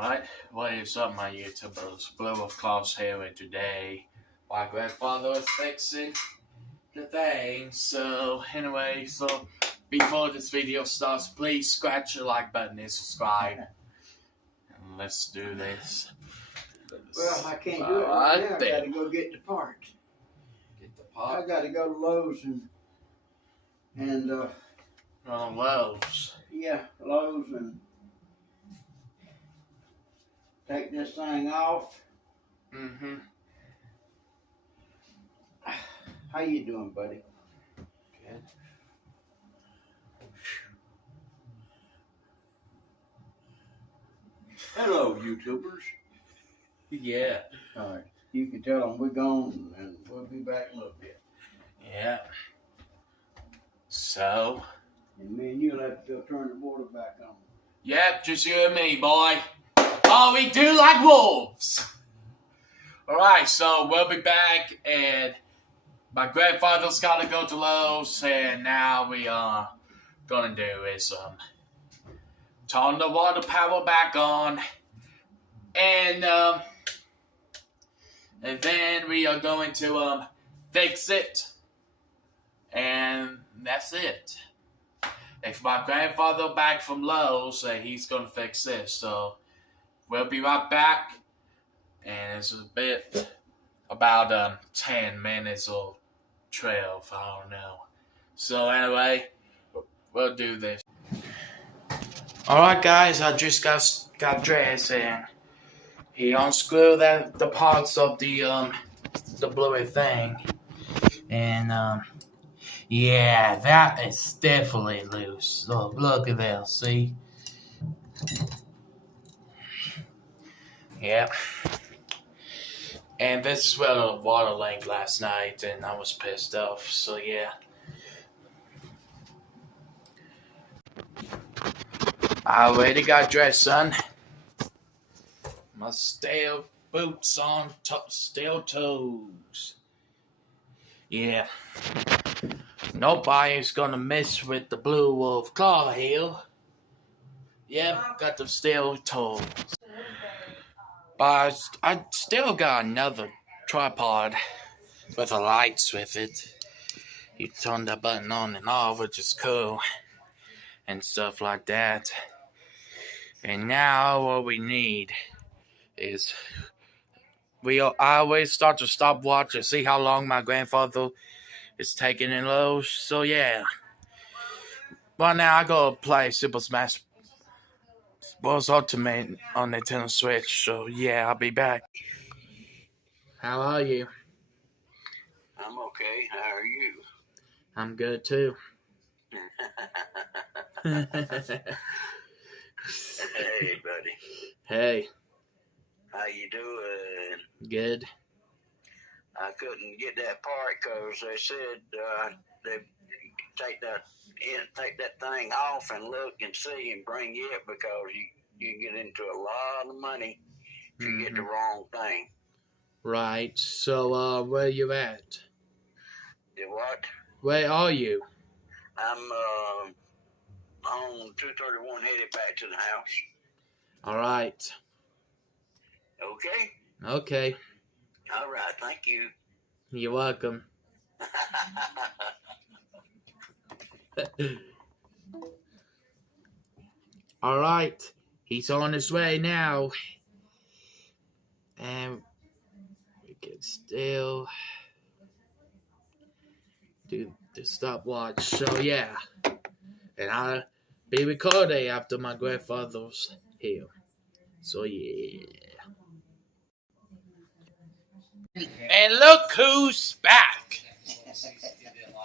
Alright, what is up my YouTubers? Blue of Claws here, and today my grandfather is fixing the thing. So anyway, before this video starts, please scratch the like button and subscribe. And let's do this. Well, I can't do it right now. I gotta go get the part. Get the part? I gotta go to Lowe's and Lowe's. Yeah, Lowe's and take this thing off. Mm-hmm. How you doing, buddy? Good. Hello, YouTubers. Yeah. All right. You can tell them we're gone and we'll be back in a little bit. Yeah. So. And me and you'll have to go turn the water back on. Yep, just you and me, boy. Oh, we do like wolves. Alright, so we'll be back, and my grandfather's got to go to Lowe's, and now we are gonna do is turn the water power back on, and then we are going to fix it, and that's it. If my grandfather back from Lowe's, he's gonna fix this, so we'll be right back. And it's a bit about 10 minutes or 12, I don't know. So anyway, we'll do this. Alright guys, I just got dressed, and he unscrewed the parts of the bluey thing, and yeah, that is definitely loose. Look at that, see? Yep. And this is where the water leaked last night, and I was pissed off, so yeah. I already got dressed, son. My steel boots on, steel toes. Yeah. Nobody's gonna mess with the Blue Wolf Claw heel. Yep, got the steel toes. But I still got another tripod with the lights with it. You turn that button on and off, which is cool, and stuff like that. And now what we need is I always start to stopwatch and see how long my grandfather is taking in Lowe's. So yeah. Well, now I go play Super Smash Bros. Ultimate on Nintendo Switch, so yeah, I'll be back. How are you? I'm okay. How are you? I'm good too. Hey, buddy. Hey. How you doing? Good. I couldn't get that part because they said they take that thing off and look and see and bring it, because you get into a lot of money if you get the wrong thing. Right. So where you at? You what? Where are you? I'm on 231 headed back to the house. All right. Okay? Okay. All right, thank you. You're welcome. All right. He's on his way now. And we can still do the stopwatch. So yeah. And I'll be recording after my grandfather's here. So yeah. And look who's back.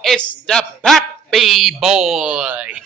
It's the Puppy Boy.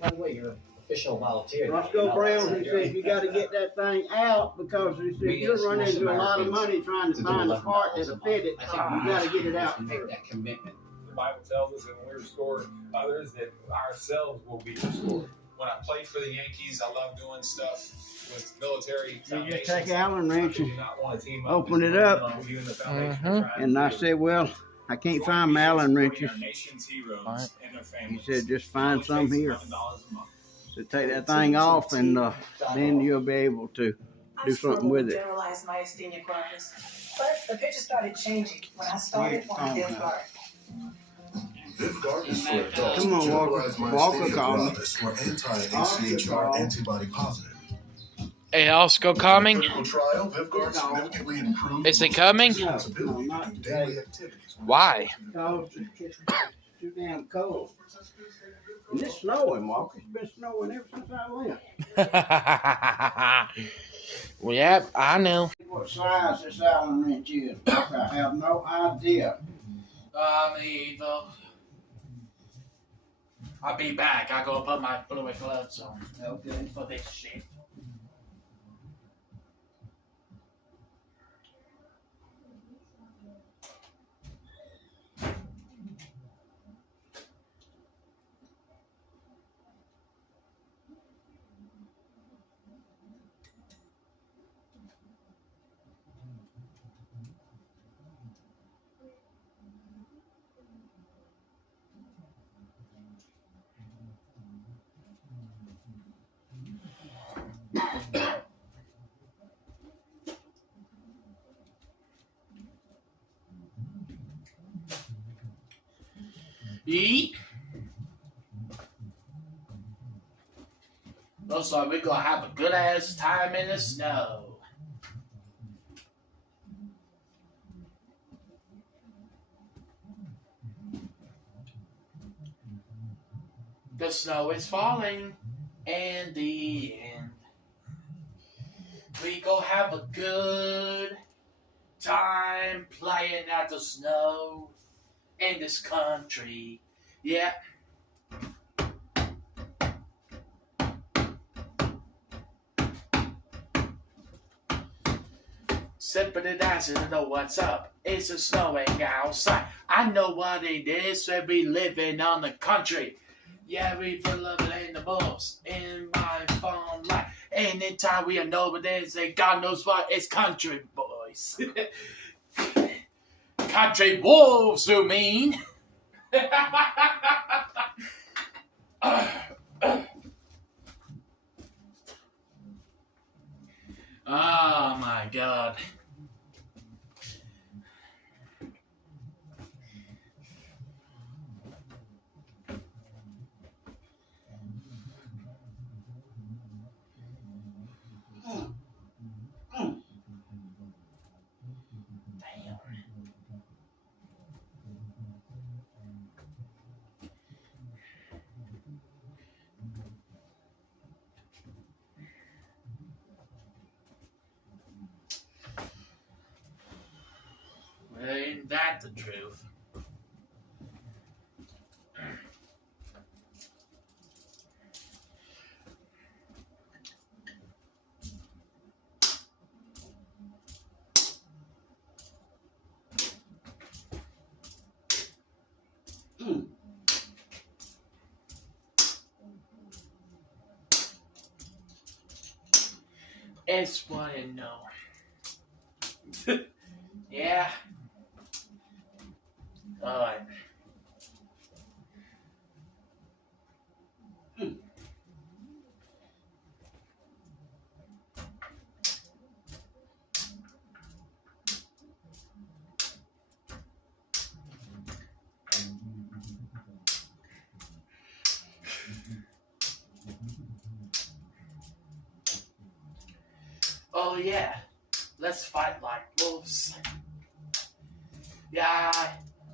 By the way, you're official volunteer. Roscoe Brown, he said you got to get that thing out, because he said you'll run into a lot of money trying to find a part that'll fit it. You got to get it out Make first. that commitment. The Bible tells us when we're restored others that ourselves will be restored. when I played for the Yankees, I love doing stuff with military You foundations. just take Allen wrench I and do not want to team up open with it up. anyone with you in the foundation are trying And to I do. said, well, I can't Join find me my in Allen supporting wrenches. our nation's heroes Right. and their He families. said, just It find only some takes here. $11 a month. So take that thing off, and then you'll be able to do something with it. Generalized myasthenia gravis, but the picture started changing when I started on Vyvgart. Vyvgart is for adults Come on, with Walker. generalized Walker, myasthenia call me. gravis or anti-AChR antibody positive. Hey, Oscar In the coming? clinical trial, Vyvgart significantly improved Is it coming? its ability to do daily activities. Why? Because it's too damn cold. And it's snowing, Walker. It's been snowing ever since I left. Well, yeah, I know. What size this Allen wrench is, Walker, I have no idea. Me either. I'll be back. I go put my gloves on. Okay. For this shit. Eat. Looks like we're gonna have a good ass time in the snow. The snow is falling, and the end. We gonna have a good time playing at the snow in this country. Yeah. Sipping and dancing, I know what's up. It's a snowing outside. I know what it is when we living on the country. Yeah, we feel loving in the balls in my phone life. Anytime we know what it is, and God knows what, it's country boys. Country wolves, you mean? Oh my God. Well, ain't that the truth? It's what I know. Yeah. Alright. Oh yeah, let's fight like wolves. Yeah,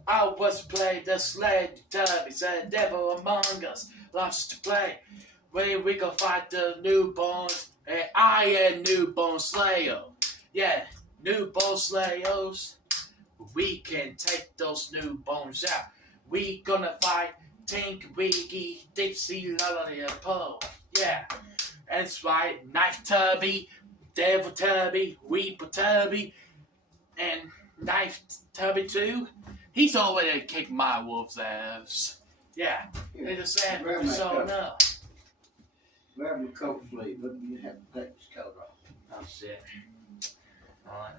I was playing the sled tubbies, the devil among us loves to play. We go fight the newborns, and I am newborn slayer. Yeah, newborn slayers, we can take those newborns out. We gonna fight Tink, Wiggy, Dixie, Lollipop. Yeah, that's right, Knife Tubby, Devil Tubby, Weeper Tubby, and Knife Tubby too. He's already kicked my wolf's ass. Yeah, they just said so enough. grab my coat sleeve, but you have to take this coat off. Oh shit. Alright.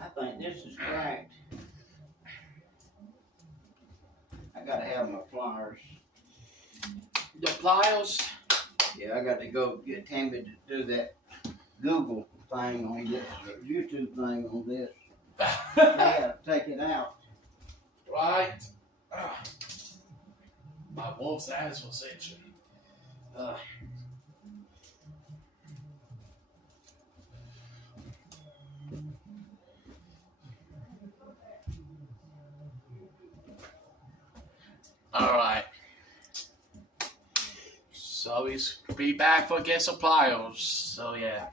I think this is cracked. I gotta have my pliers. The pliers? Yeah, I got to go get Tammy to do that Google thing on this, or YouTube thing on this. Yeah, take it out. Right. My wolf's ass was itching. Alright. So he's be back for get suppliers. So yeah.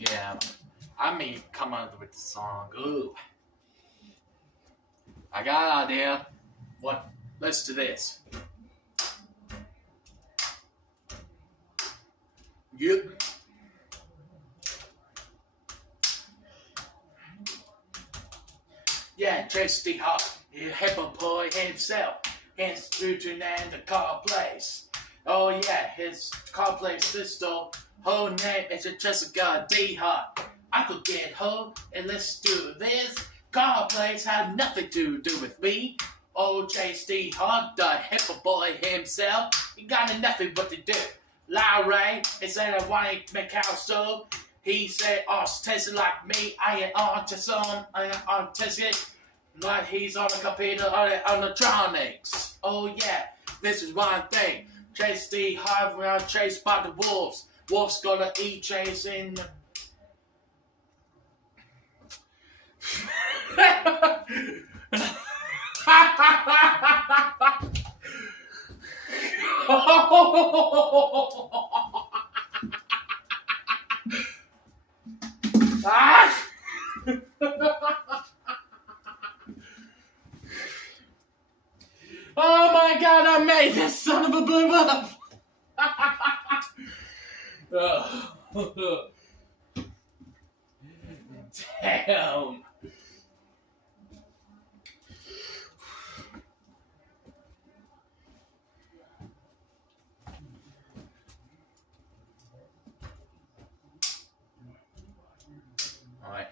Yeah, I mean, come up with the song. Ooh, I got an idea. What? Let's do this. Yep. Yeah, Tracy Hart, Hippo Boy himself, his future and the car place. Oh yeah, his car place sister. Her name is Jessica D. Hart. I could get her and let's do this. Car place had nothing to do with me. Oh, Chase D. Hart, the hippo boy himself, he got nothing but to do. Larry, instead of wanting to make house stove, he said, autistic like me, I am autism, I am autistic. Like he's on the computer, on the electronics. Oh yeah, this is one thing. Chase D. Hart was chased by the wolves. Wolf's gonna eat Chase in the... Oh my god, I made this son of a blue up! Damn. All right.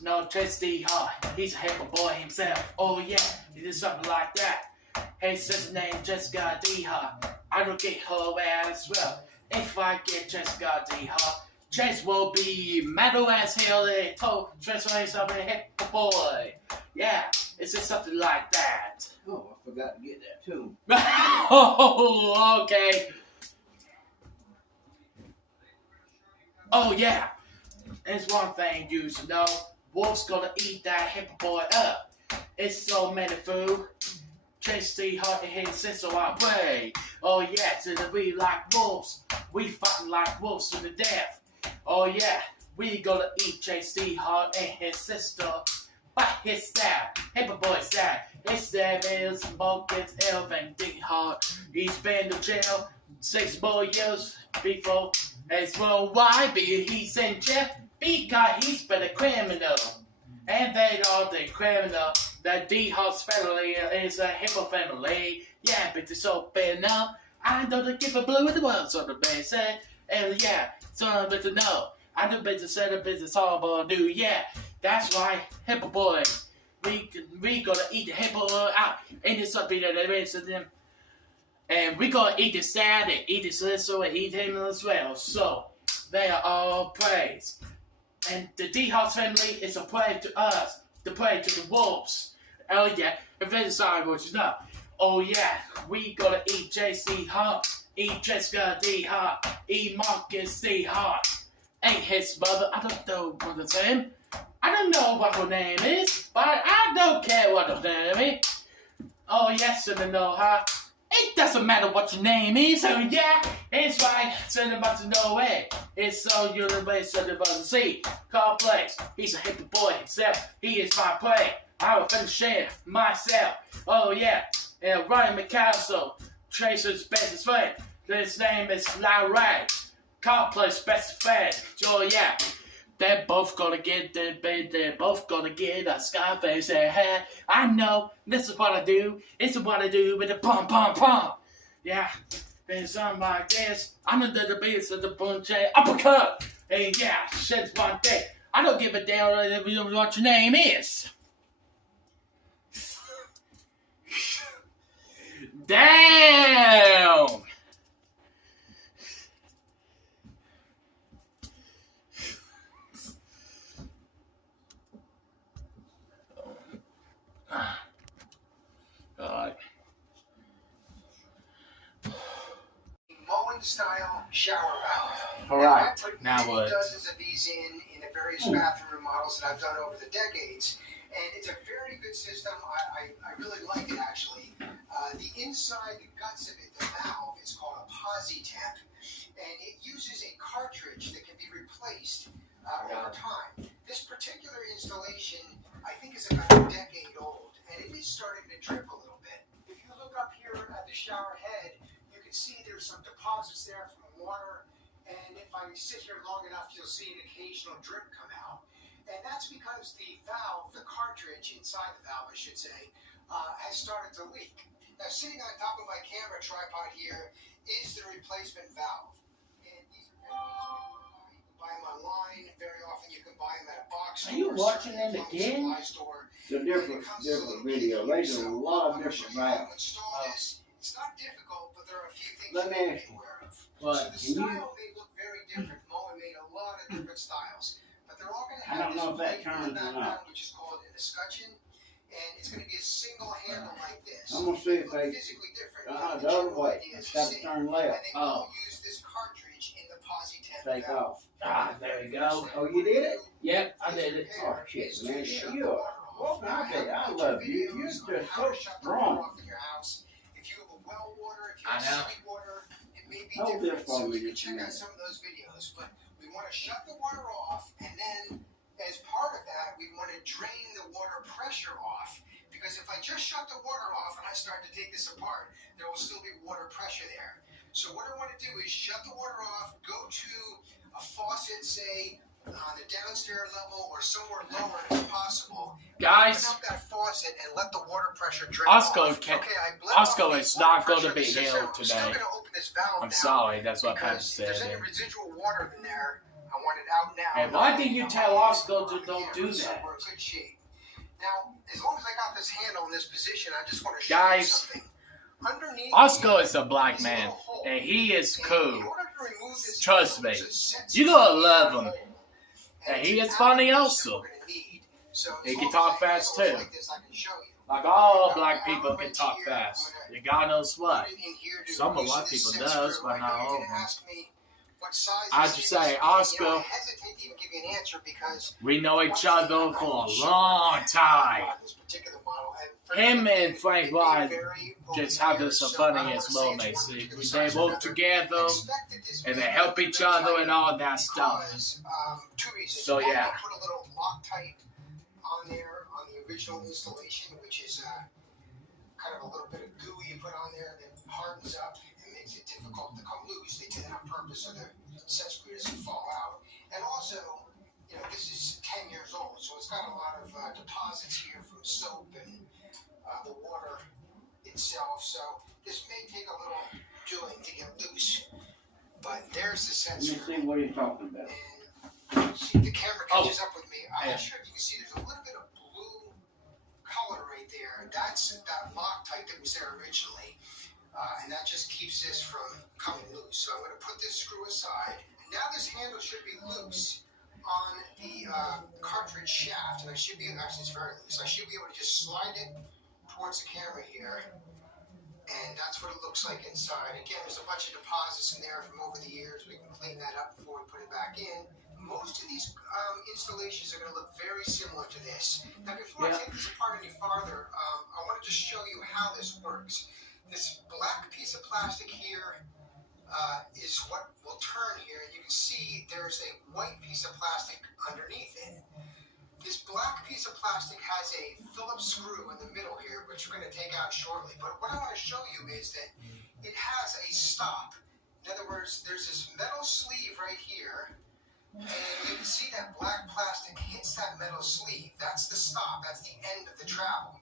No, Chase D. Hart, he's a hippo boy himself. Oh yeah, he did something like that. Hey, sister named Jessica D. Hart. I don't get her as well. If I get Jessica D. Hart, Chase will be metal as hell. They told transformation of a hippo boy. Yeah, it's just something like that. Oh, I forgot to get that too. Oh, okay. Oh yeah, there's one thing you should know. Wolf's gonna eat that hippo boy up. It's so many food. Chase D. Hart and his sister I play. Oh yeah, so we like wolves. We fighting like wolves to the death. Oh yeah, we gonna eat Chase D. Hart and his sister. But his dad, hippo boy's dad. His dad is smoking Elvin D. Hart. He's been to jail 6 more years before. As well, why be he's in jail? Because he's been a criminal. And they are the criminal. The D. Hart's family is a hippo family. Yeah, but it's so bad now. I don't give a blue in the world, sort of bad said. And yeah, sort of bit to know. I don't bet to set up business all about do. Yeah, that's why hippo boy. We gonna eat the hippo out. And it's something that there is to them. And we gonna eat the sad and eat the sister and eat him as well. So they are all praised. And the D House family is a prey to us, the prey to the wolves. Oh yeah, if sorry what you know. Oh yeah, we gonna eat JC Hart, eat Jessica D Hart, eat Marcus D Hart. Ain't his mother, I don't know what it's name. I don't know what her name is, but I don't care what her name is. Oh yes, and I know her. It doesn't matter what your name is, so yeah, it's like something about to know it. It's so you're the best something about to see. Complex, he's a hippie boy himself. He is my play. I will finish it myself. Oh yeah, and Ryan McCastle, Tracer's bestest friend. His name is Larry. Complex best friend. Oh yeah. They're both gonna get a Scarface hair. I know, this is what I do. This is what I do with the pom pom pom. Yeah, there's something like this. I'm gonna do the beats of the punch uppercut. Hey, yeah, shit's one thing. I don't give a damn what your name is. Damn! God. Mowing style shower valve. All right, I put now many what? dozens of these in the various bathroom remodels that I've done over the decades, and it's a very good system. I really like it actually. The inside, the guts of it, the valve is called a Temp, and it uses a cartridge that can be replaced over time. This particular installation, I think, is about a decade old, and it is starting to drip a little bit. If you look up here at the shower head, you can see there's some deposits there from water, and if I sit here long enough, you'll see an occasional drip come out. And that's because the valve, the cartridge inside the valve, I should say, has started to leak. Now, sitting on top of my camera tripod here is the replacement valve. And these are very easy to buy. You can buy them online. Very often you can buy them at a box store. Are you watching them again? It's a different video. They do a lot of different valves. It's not difficult, but there are a few things Let you me need to ask be you. aware of. What? So the style may look very different. Moen made a lot of different styles, but they're all going to I have don't know if that this turns or background, not. which is called an escutcheon, and it's going to be a single handle like this. I'm gonna see if They they. look physically different. The but other general way. idea is It's the got to same. turn And left. they all use this cartridge in the Temp Take valve. off. Ah, there you go. Oh, you did it? Yep, I did it. Oh shit, man. Shut You the are. water off. Well, I Now, love you. You're videos just on how so to shut the water strong. off in your house. If you have a well water, if you I have know. sweet water, it may be Hold different. this for So me you can just a check out minute. some of those videos. But we want to shut the water off, and then as part of that, we want to drain the water pressure off. Because if I just shut the water off and I start to take this apart, there will still be water pressure there. So what I want to do is shut the water off, go to a faucet, say, on the downstairs level or somewhere lower if possible. Guys, Open up that faucet and let the water pressure drain Oscar off. can- Okay, I bled Oscar off the is water not pressure gonna be in the here system. I'm still today. gonna open this valve I'm now sorry, that's what I because if there's any said. residual water in there, I want it out now. And why didn't you tell Oscar to don't do So that? we're in good shape. Now, as long as I got this handle in this position, I just want to show Guys, you something. Underneath Oscar is a black is a man, little hole. and he is In cool. order to remove this Trust hole, me. there's a sensitive You gonna love him. hole. And he it's is funny out also. we're gonna need. So He as can long talk as I fast handle it too. like this, I can show you. Like all black people can talk fast. And God knows what. Put it in here to Some of loosen white this people set does, screw. but I know not you're all of gonna them. ask me what size I this just is, say, and, Oscar, I hesitate to even give you an answer because we know each once other again, for I'm a sure long time. about this particular model, and for Him me, and Frank it may White vary just over have the this years, so I don't funniest wanna say moments. it's one particular They size or work another. together Expect that this and they may help be each very other tight and all that stuff. because, two reasons. So, One, yeah. I put a little Loctite on there on the original installation, which is kind of a little bit of goo you put on there that hardens up and makes it difficult to come loose. They did it on purpose so the set screw doesn't fall out. And also, you know, this is 10 years old, so it's got a lot of deposits here from soap and the water itself. So this may take a little doing to get loose. But there's the Let sensor. me see what he's talking about. And see if the camera catches up with me. I'm Yeah. not sure if you can see there's a little bit of blue color right there. That's that Loctite that was there originally. And that just keeps this from coming loose. So I'm going to put this screw aside. And now this handle should be loose on the cartridge shaft. And I should be, actually it's very loose. I should be able to just slide it towards the camera here. And that's what it looks like inside. Again, there's a bunch of deposits in there from over the years. We can clean that up before we put it back in. Most of these installations are going to look very similar to this. Now, before I take this apart any farther, I want to just show you how this works. This black plastic here is what will turn here. And you can see there's a white piece of plastic underneath it. This black piece of plastic has a Phillips screw in the middle here, which we're going to take out shortly. But what I want to show you is that it has a stop. In other words, there's this metal sleeve right here, and you can see that black plastic hits that metal sleeve. That's the stop. That's the end of the travel.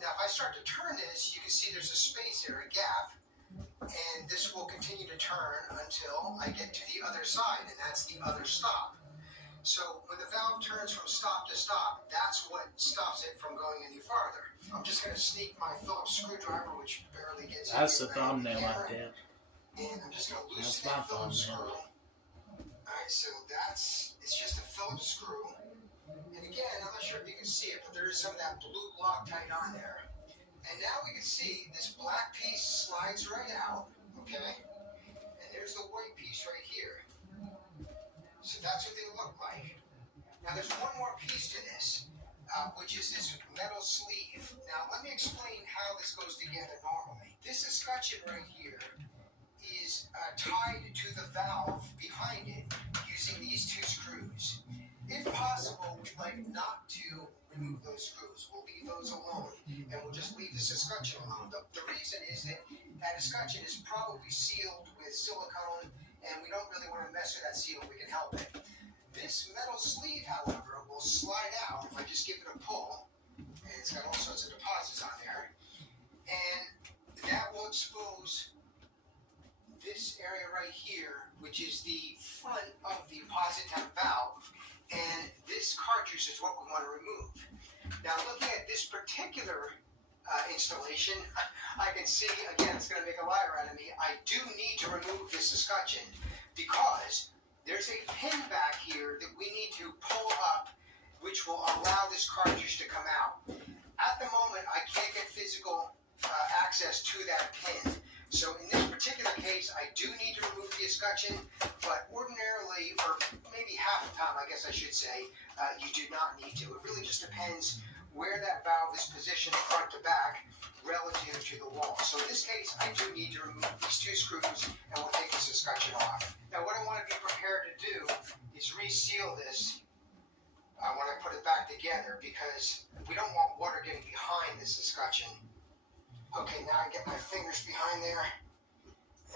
Now, if I start to turn this, you can see there's a space here, a gap, and this will continue to turn until I get to the other side, and that's the other stop. So when the valve turns from stop to stop, that's what stops it from going any farther. I'm just going to sneak my Phillips screwdriver, which barely gets in. That's the thumbnail right there. And I'm just going to That's loosen my that Phillips thumbnail. screw. Alright, so it's just a Phillips screw. And again, I'm not sure if you can see it, but there is some of that blue Loctite on there. And now we can see this black piece slides right out, okay? And there's the white piece right here. So that's what they look like. Now there's one more piece to this, which is this metal sleeve. Now let me explain how this goes together normally. This escutcheon right here is tied to the valve behind it using these two screws. If possible, we'd like not to remove those screws. We'll leave those alone, and we'll just leave this escutcheon alone. The reason is that that escutcheon is probably sealed with silicone, and we don't really want to mess with that seal if we can help it. This metal sleeve, however, will slide out if I just give it a pull, and it's got all sorts of deposits on there, and that will expose this area right here, which is the front of the positive valve, and this cartridge is what we want to remove. Now, looking at this particular installation, I can see, again, it's going to make a liar out of me. I do need to remove this escutcheon because there's a pin back here that we need to pull up, which will allow this cartridge to come out. At the moment, I can't get physical access to that pin. So in this particular case, I do need to remove the escutcheon, but ordinarily, or maybe half the time, I guess I should say, you do not need to. It really just depends where that valve is positioned front to back relative to the wall. So in this case, I do need to remove these two screws, and we'll take this escutcheon off. Now what I want to be prepared to do is reseal this when I put it back together, because we don't want water getting behind this escutcheon. Okay, now I get my fingers behind there,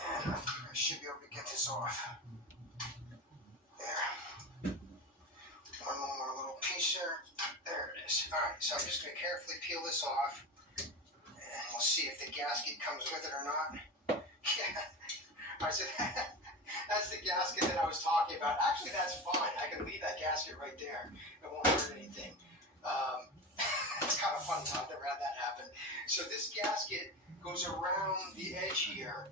and I should be able to get this off. There. One more little piece there. There it is. Alright, so I'm just going to carefully peel this off, and we'll see if the gasket comes with it or not. Yeah. I said, that's the gasket that I was talking about. Actually, that's fine. I can leave that gasket right there. It won't hurt anything. It's kind of fun. I've never had that happen. So this gasket goes around the edge here.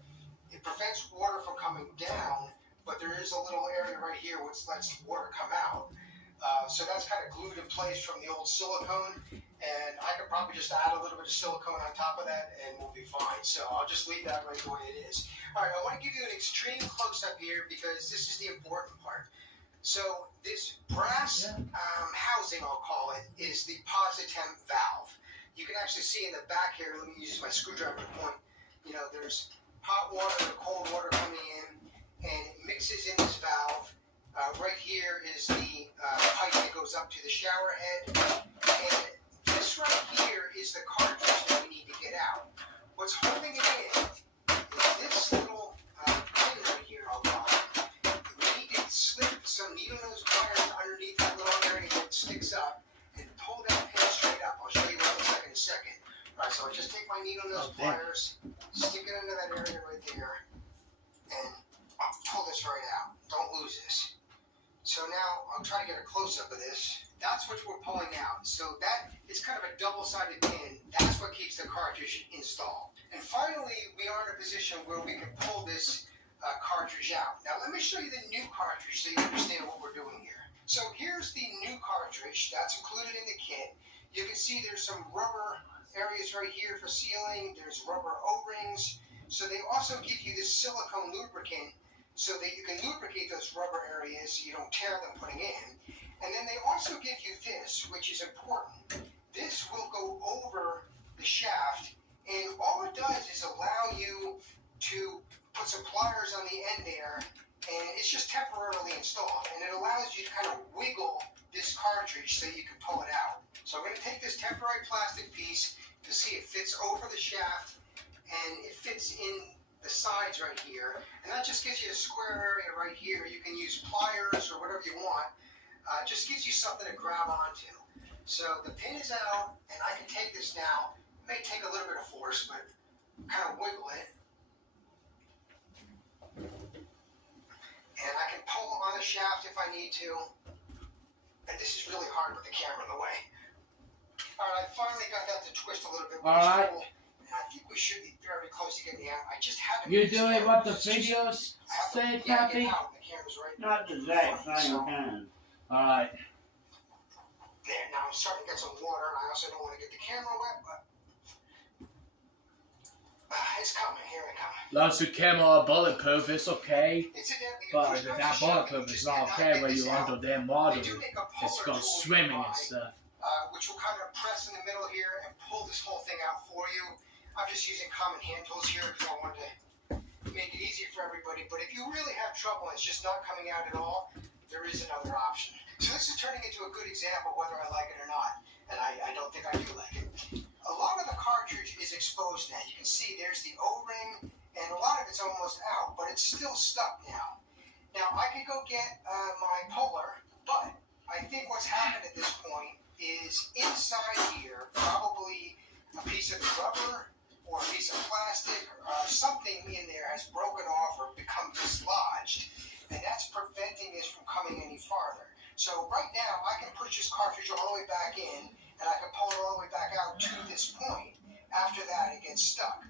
It prevents water from coming down, but there is a little area right here which lets water come out. So that's kind of glued in place from the old silicone, and I could probably just add a little bit of silicone on top of that and we'll be fine. So I'll just leave that right the way it is. Alright, I want to give you an extreme close-up here because this is the important part. So this brass housing, I'll call it, is the positemp valve. You can actually see in the back here, let me use my screwdriver to point, there's hot water and cold water coming in, and it mixes in this valve. Right here is the pipe that goes up to the shower head, and this right here is the cartridge that we need to get out. What's holding it in is this little pin right here, I'll call it. We need to slip some needle nose pliers underneath that little area that sticks up and pull that pin straight up. I'll show you what it looks like in a second. Alright, so I'll just take my needle nose pliers, stick it into that area right there, and I'll pull this right out. Don't lose this. So now I'll try to get a close-up of this. That's what we're pulling out. So that is kind of a double-sided pin. That's what keeps the cartridge installed. And finally, we are in a position where we can pull this cartridge out. Now let me show you the new cartridge so you understand what we're doing here. So here's the new cartridge that's included in the kit. You can see there's some rubber areas right here for sealing. There's rubber O-rings. So they also give you this silicone lubricant so that you can lubricate those rubber areas so you don't tear them putting in. And then they also give you this, which is important. This will go over the shaft, and all it does is allow you put some pliers on the end there, and it's just temporarily installed, and it allows you to kind of wiggle this cartridge so you can pull it out. So I'm going to take this temporary plastic piece to see it fits over the shaft, and it fits in the sides right here, and that just gives you a square area right here. You can use pliers or whatever you want. Just gives you something to grab onto. So the pin is out, and I can take this now. It may take a little bit of force, but kind of wiggle it. And I can pull on the shaft if I need to. And this is really hard with the camera in the way. Alright, I finally got that to twist a little bit more. Alright. And I think we should be very close to getting out. I just haven't. You doing what the videos say, Cappy? Not the exact same kind. Alright. There, now I'm starting to get some water, and I also don't want to get the camera wet, but it's coming. Here it comes. Lots of camera bulletproof, it's okay. Incidentally, But if that bulletproof is not okay when you're under damn water, it's got swimming and stuff. Which will kind of press in the middle here and pull this whole thing out for you. I'm just using common hand tools here because I wanted to make it easier for everybody. But if you really have trouble and it's just not coming out at all, there is another option. So this is turning into a good example whether I like it or not. And I don't think I do like it. A lot of the cartridge is exposed now. You can see there's the O-ring, and a lot of it's almost out, but it's still stuck now. Now, I could go get my puller, but I think what's happened at this point is inside here, probably a piece of rubber or a piece of plastic or something in there has broken off or become dislodged, and that's preventing this from coming any farther. So right now, I can push this cartridge all the way back in, and I can pull it all the way back out to this point. After that, it gets stuck.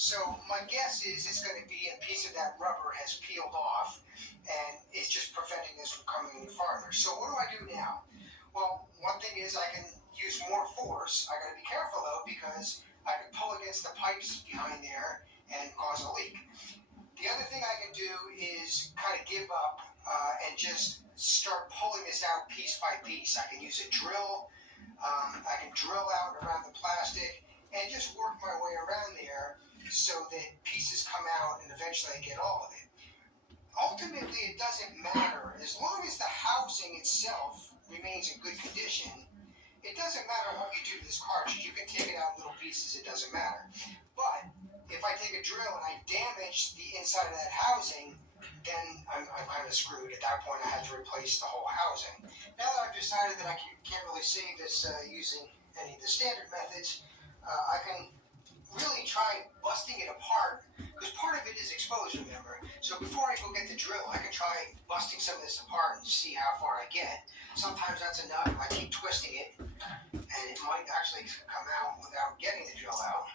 So my guess is it's going to be a piece of that rubber has peeled off, and it's just preventing this from coming any farther. So what do I do now? Well, one thing is I can use more force. I got to be careful though, because I could pull against the pipes behind there and cause a leak. The other thing I can do is kind of give up and just start pulling this out piece by piece. I can use a drill. I can drill out around the plastic and just work my way around there so that pieces come out and eventually I get all of it. Ultimately, it doesn't matter. As long as the housing itself remains in good condition, it doesn't matter what you do to this cartridge. You can take it out in little pieces, it doesn't matter. But if I take a drill and I damage the inside of that housing, then I'm kind of screwed. At that point, I have to replace the whole housing. Now that I've decided that I can't really save this using any of the standard methods, I can really try busting it apart, because part of it is exposed, remember. So before I go get the drill, I can try busting some of this apart and see how far I get. Sometimes that's enough. I keep twisting it, and it might actually come out without getting the drill out.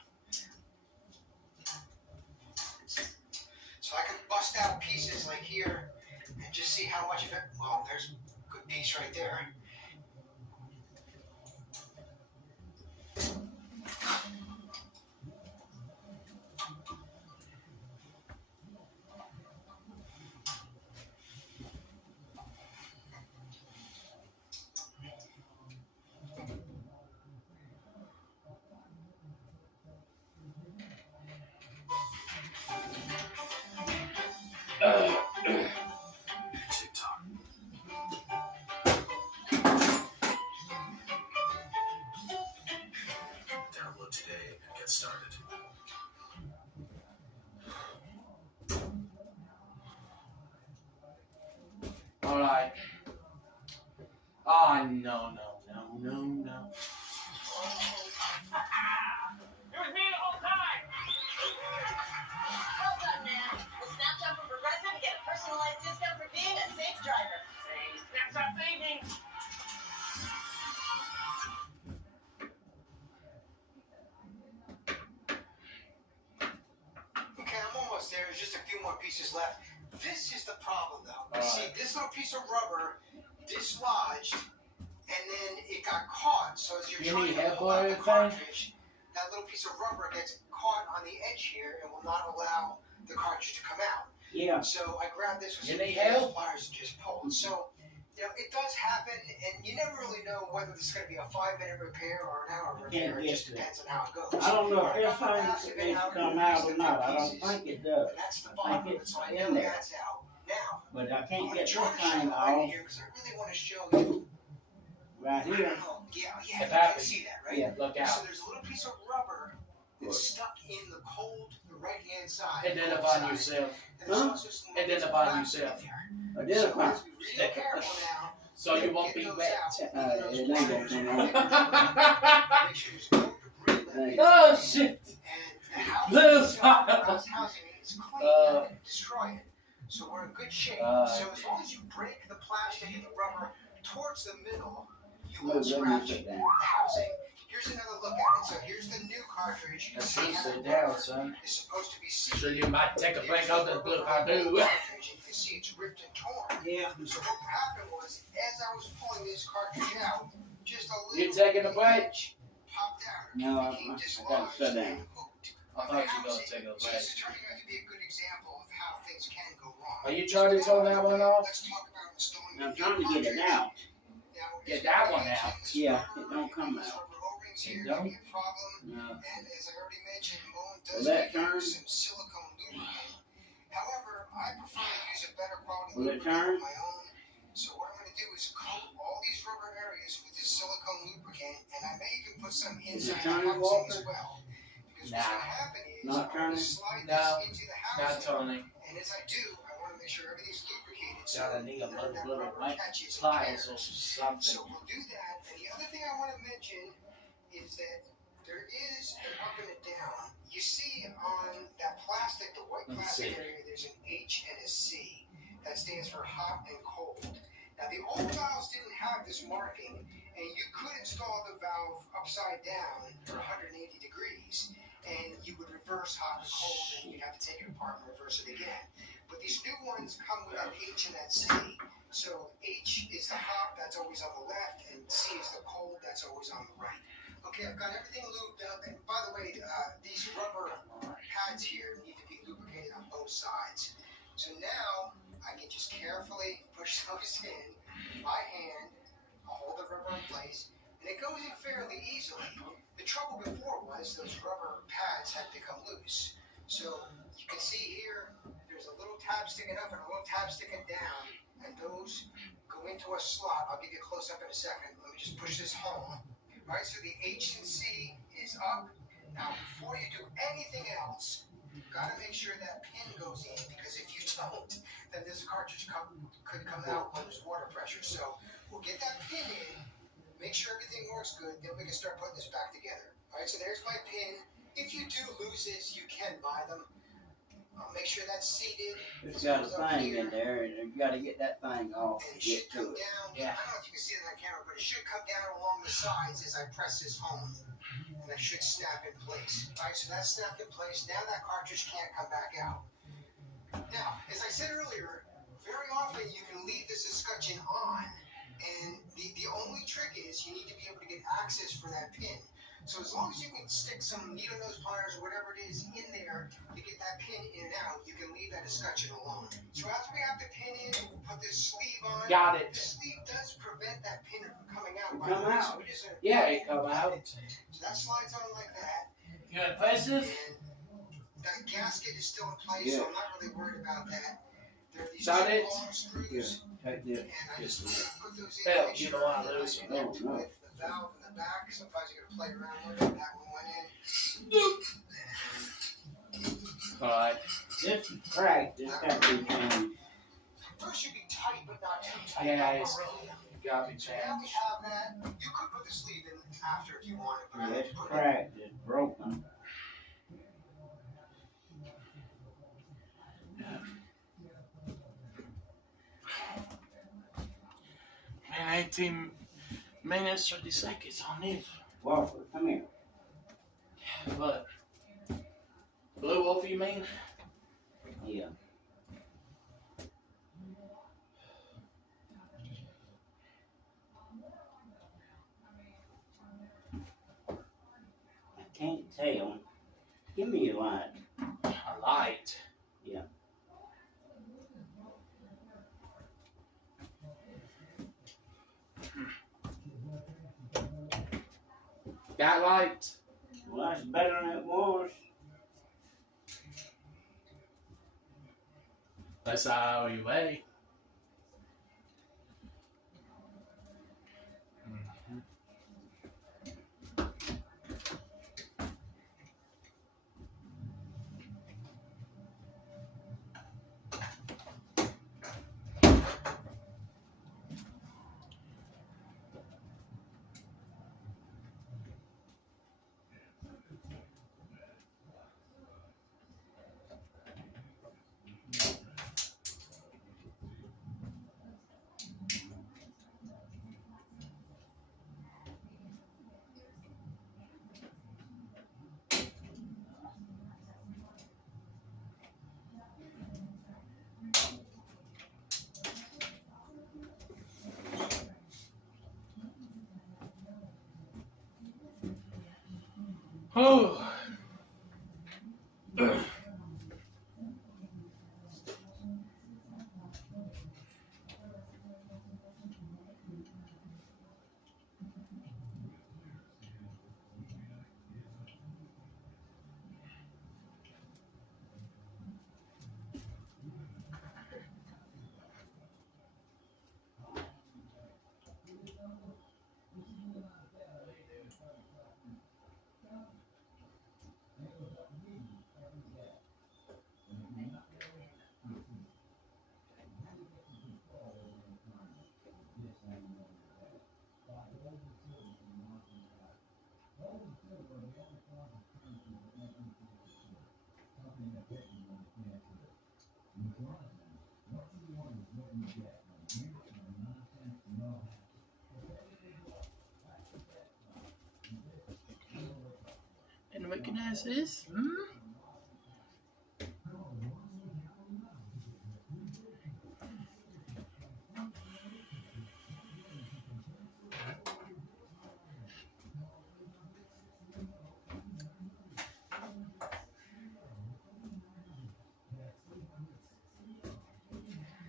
So I can bust out pieces like here and just see how much of it. Well, there's a good piece right there. TikTok. Download today and get started. Alright. Ah, no. It was me the whole time! Well done, man. We'll snap jump from Progressive and get a personalized discount for being a safe driver. Say, snaps up thinking. Okay, I'm almost there. There's just a few more pieces left. This is the problem, though. See, this little piece of rubber dislodged, and then it got caught. So as you're trying to pull out the cartridge, that little piece of rubber gets caught on the edge here and will not allow the cartridge to come out. Yeah. So I grabbed this with You some need help? pliers and just pulled. So You know, it does happen, and you never really know whether this is going to be a 5-minute repair or an hour repair. It just depends on how it goes. I don't know if this thing needs to come out or not. I don't think it does. And that's the I bottom think of it, it's so I in know there. that's out. Now, But I I'm can't going get to this try to show thing you right off here because I really want to show you. right here. Oh, yeah, It you can happens. see that, right? Yeah. Look So out. there's a little piece of rubber that's stuck in the cold, the right-hand side. Identify cold side. yourself. And there's Huh? also some little bits of Identify plastic yourself. in there. So Identify. we have to be real careful now. So you won't be Get those wet. out. It ain't gonna come out. Make sure there's no debris left in Oh there. shit. And the house Little itself, the fire. house housing is clean. I didn't destroy it. So we're in good shape. So as long as you break the plastic and the rubber towards the middle, you won't scratch the housing. Here's another look at it. So here's the new cartridge. You can That's see good. how Sit the down, rubber son. is supposed to be So seated. you might take a break Here's out the the blue rubber cartoon. cartridge. You can see it's ripped and torn. Yeah. So what happened was, as I was pulling this cartridge out, just a little You taking a break? edge popped out. No, It became I gotta dislodged sit down. and hooked. I thought you were gonna take a So break. this is turning out to be a good example of how things can go wrong. Are you trying to turn that one off? Let's talk about installing I'm the trying to new get it cartridge. out. Now, Get that one out. Yeah, it don't come out. It don't? Be a problem. No. And as I already mentioned, Moen Will does that give you turn? some silicone lubricant. However, I prefer to use a better quality Will it lubricant turn? of my own. So what I'm going to do is coat all these rubber areas with this silicone lubricant, and I may even put some Is it inside the turning, housing Walter? as well. Because Nah. what's going to happen is Not I'm going turning? to slide No. this into the Not housing, turning. and as I do, I want to make sure everything's lubricated so Gotta need a none of that little rubber mic catches and pliers or tears. something. So we'll do that. And the other thing I want to mention is that there is an up and a down. You see on that plastic, the white Let's plastic see. area, there's an H and a C. That stands for hot and cold. Now the old valves didn't have this marking, and you could install the valve upside down for 180 degrees, and you would reverse hot and cold, and you'd have to take it apart and reverse it again. But these new ones come with that H and that C. So H is the hot, that's always on the left, and C is the cold, that's always on the right. Okay, I've got everything lubed up, and by the way, these rubber pads here need to be lubricated on both sides. So now I can just carefully push those in by hand, I'll hold the rubber in place, and it goes in fairly easily. The trouble before was those rubber pads had become loose. So you can see here, there's a little tab sticking up and a little tab sticking down, and those go into a slot. I'll give you a close-up in a second. Let me just push this home. All right, so the H and C is up. Now, before you do anything else, you've got to make sure that pin goes in, because if you don't, then this cartridge could come out when there's water pressure. So we'll get that pin in, make sure everything works good, then we can start putting this back together. All right, so there's my pin. If you do lose this, you can buy them. I'll make sure that's seated. It's got a thing in there, and you gotta get that thing off And to it should get to come it. down. Yeah. I don't know if you can see it on camera, but it should come down along the sides as I press this home. And that should snap in place. All right, so that's snapped in place. Now that cartridge can't come back out. Now, as I said earlier, very often you can leave this escutcheon on. And the only trick is you need to be able to get access for that pin. So as long as you can stick some needle nose pliers or whatever it is in there to get that pin in and out, you can leave that escutcheon alone. So after we have the pin in, we'll put this sleeve on. Got it. The sleeve does prevent that pin from coming out. It by come the way, out. So it is a Yeah, it come out. So that slides on like that. You impressive? And that gasket is still in place, Yeah. so I'm not really worried about that. There are these Got two it? long screws, Yeah, take this. and I just put those in. Hell, make you sure don't wanna that I lose them. connect Oh, no. with the valve in the back. Sometimes you gotta play around with it. That one went in. Alright. This is cracked. This got to be changed. First should be tight, but not too tight. Yeah, not it's really. gotta be So now we changed. have that. You could put the sleeve in after if you wanted, but I Yeah, like it's to put it. cracked. It's broken. Man, 18 minutes, 30 seconds on this. Walter, come here. What? Blue Wolf, you mean? Yeah. I can't tell. Give me a light. A light. Yeah. got light? Well, that's better than it was. That's how you weigh. Oh. And recognize this?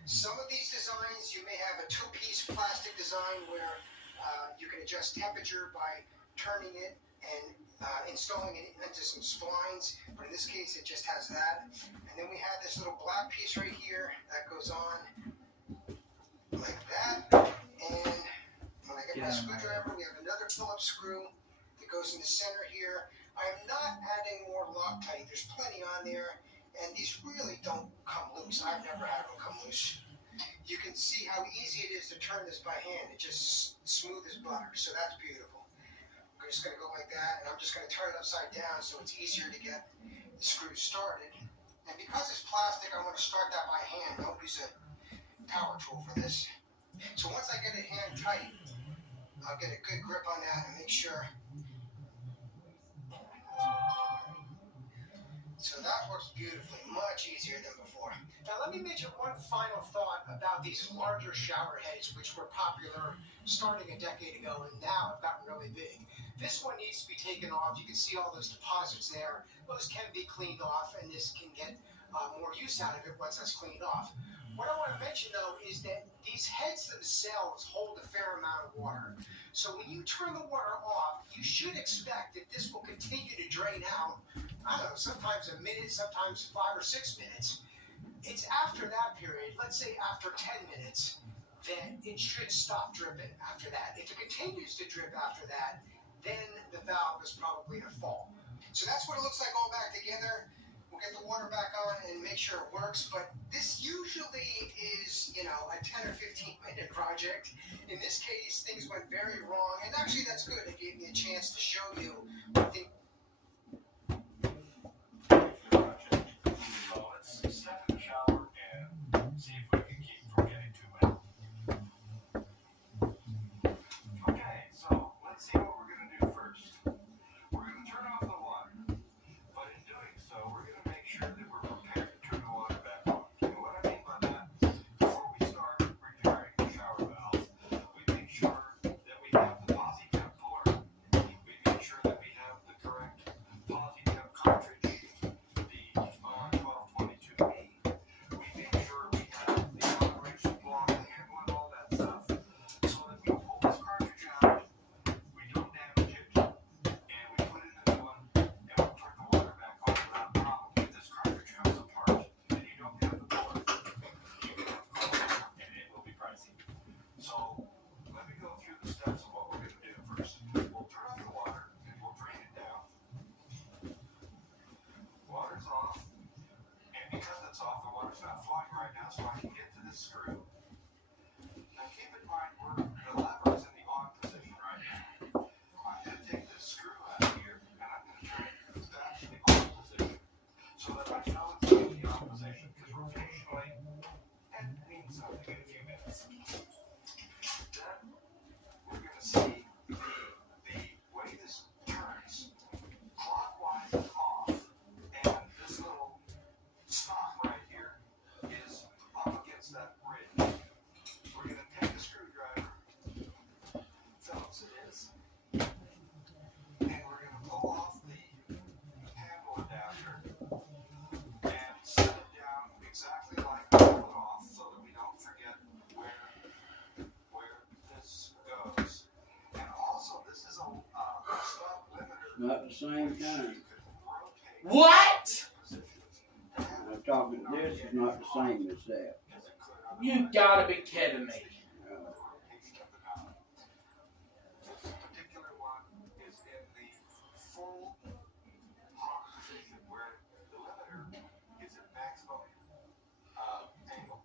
Some of these designs, you may have a two-piece plastic design where you can adjust temperature by turning it and installing it into some splines, but in this case it just has that. And then we have this little black piece right here that goes on like that. And when I get my screwdriver, we have another Phillips screw that goes in the center here. I am not adding more Loctite. There's plenty on there, and these really don't come loose. I've never had them come loose. You can see how easy it is to turn this by hand. It's just smooth as butter, so that's beautiful. I'm just going to go like that, and I'm just going to turn it upside down so it's easier to get the screws started. And because it's plastic, I want to start that by hand. Don't use a power tool for this. So once I get it hand tight, I'll get a good grip on that and make sure. So that works beautifully, much easier than before. Now let me mention one final thought about these larger shower heads, which were popular starting a decade ago and now have gotten really big. This one needs to be taken off. You can see all those deposits there. Those can be cleaned off, and this can get more use out of it once that's cleaned off. What I want to mention, though, is that these heads themselves hold a fair amount of water. So when you turn the water off, you should expect that this will continue to drain out, I don't know, sometimes a minute, sometimes 5 or 6 minutes. It's after that period, let's say after 10 minutes, then it should stop dripping after that. If it continues to drip after that, then the valve is probably at fault. So that's what it looks like all back together. We'll get the water back on and make sure it works, but this usually is, you know, a 10 or 15 minute project. In this case, things went very wrong, and actually that's good. It gave me a chance to show you what things. Let's step in the shower and see if we can keep from getting too wet. Okay, so let's see what we're going to do first. We're going to turn off the water, but in doing so, we're going to make sure that we're prepared to turn the water back on. And what I mean by that, before we start repairing the shower valve, we make sure that we have the posi cap puller, we make sure that we have the correct not the same kind. What? I'm talking, this is not the same as that. You gotta be kidding me. This particular one is in the full hawk position where the limiter is at maximum angle.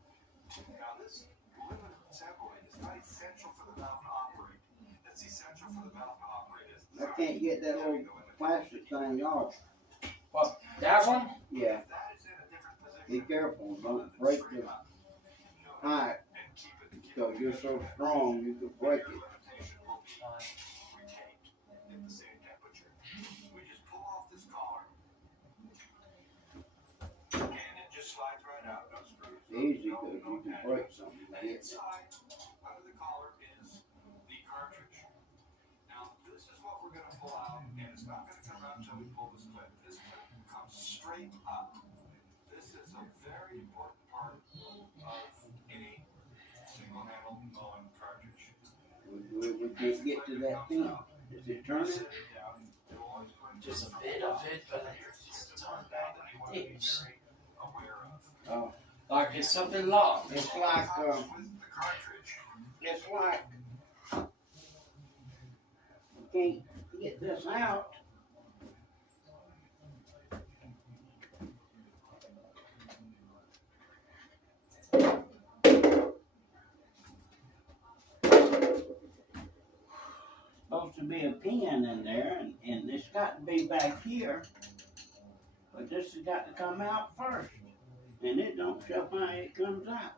Now this limiter sample is not essential for the valve to operate. It's essential for the valve to operate. I can't get that little plastic thing off. What? That one? Yeah. Be careful, don't break the pipe. Because you're so strong, you could break it. We just pull off this collar, and it just slides right out. No screws. Easy, because you can break something. Inside, under the collar, is the cartridge. Now, this is what we're going to pull out, and it's not going to come out until we pull this clip. This clip comes straight up. This is a very important part of any single-handle Moen cartridge. We can't get to that pin. Is it turning? Just a bit of it, but it's turned back like this. Oh, Like it's something locked. it's like, we can't get this out. Supposed to be a pin in there, and it's got to be back here. But this has got to come out first. And it don't show how it comes out.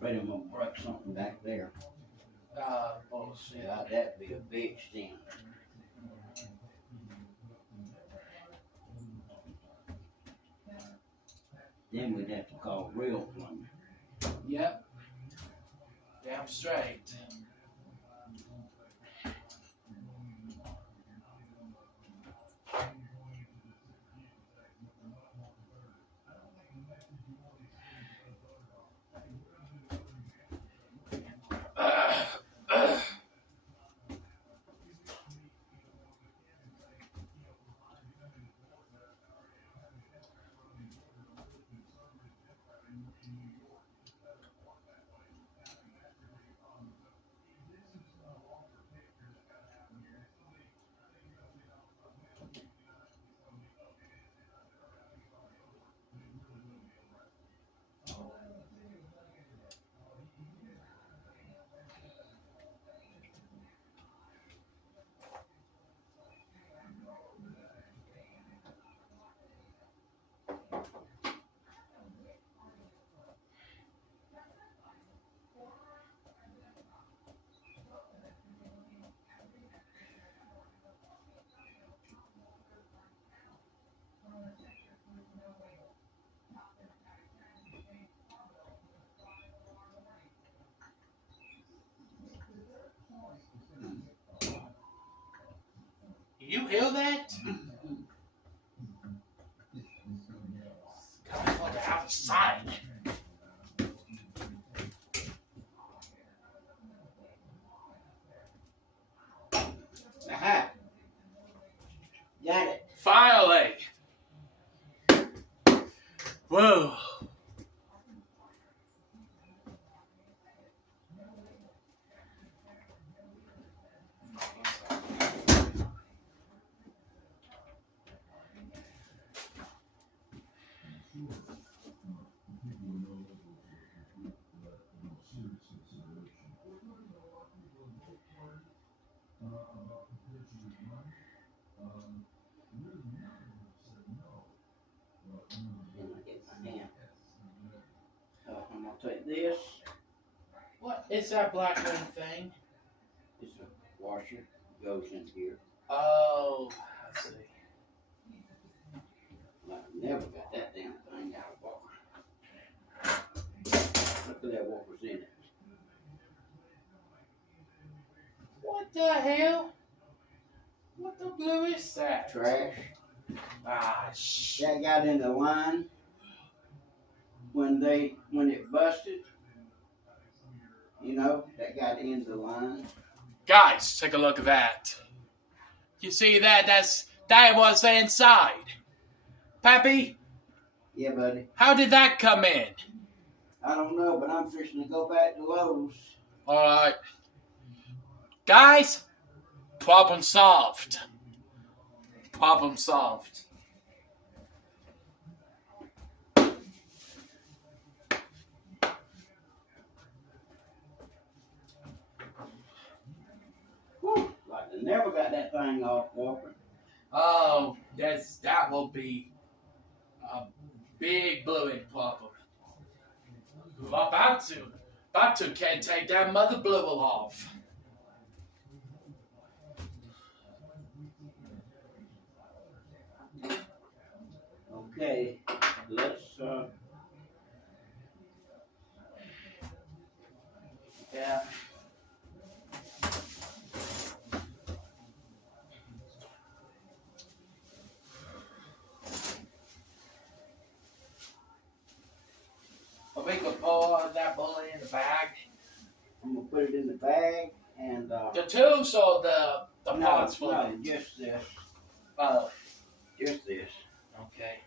Afraid I'm gonna break something back there. Bullshit. Yeah, that'd be a big sting. Then we'd have to call real plumbing. Yep. Damn straight. You hear that? Coming from the outside. Aha! Got it. Finally. Whoa. I'm gonna take this. What is that black ring thing? It's a washer. Goes in here. Oh, I see. I never got that damn thing out of Walker. Look at that Walker's in it. What the hell? What the blue is that? Trash. Ah, That got in the line when it busted. You know, that got in the line. Guys, take a look at that. You see that? That was the inside. Pappy, Yeah, buddy. how did that come in? I don't know, but I'm fixing to go back to Lowe's. Alright. Guys, problem solved. Problem solved. Whew, like I never got that thing off, Walker. Oh, that will be a big blowing problem. I'm about to can't take that mother blower off. Okay, let's yeah. We could pour that bullet in the bag. I'm gonna put it in the bag and The tubes or the parts for no, it? just this. Just this. okay.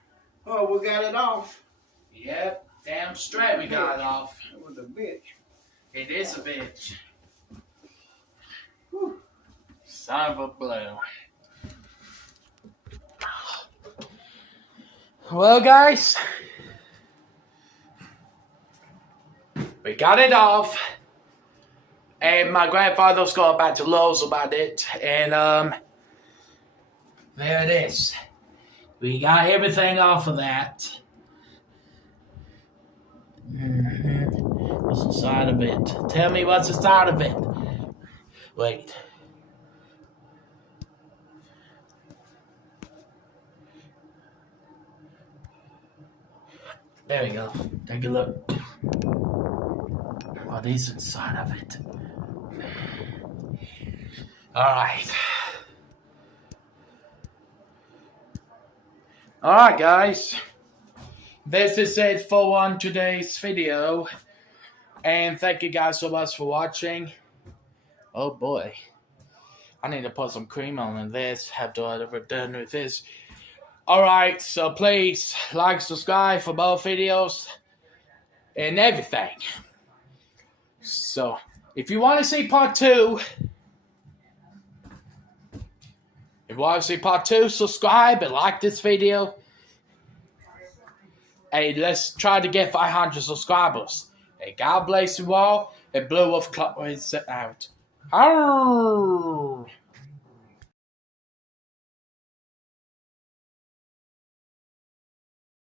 Oh, we got it off. Yep, damn straight we got it off. It was a bitch. It is a bitch. Whew. Son of a blue. Well, guys, we got it off, and my grandfather's going back to Lowe's about it, and there it is. We got everything off of that. What's inside of it? Tell me what's inside of it. Wait. There we go. Take a look. What is inside of it? Alright. Alright, guys. This is it for today's video. And thank you guys so much for watching. Oh boy. I need to put some cream on this. Have to ever done with this. Alright, so please like, subscribe for more videos and everything. So, if you want to see part 2, subscribe and like this video. Hey, let's try to get 500 subscribers. Hey, God bless you all. And Blue Wolf Club is out. Arrgh.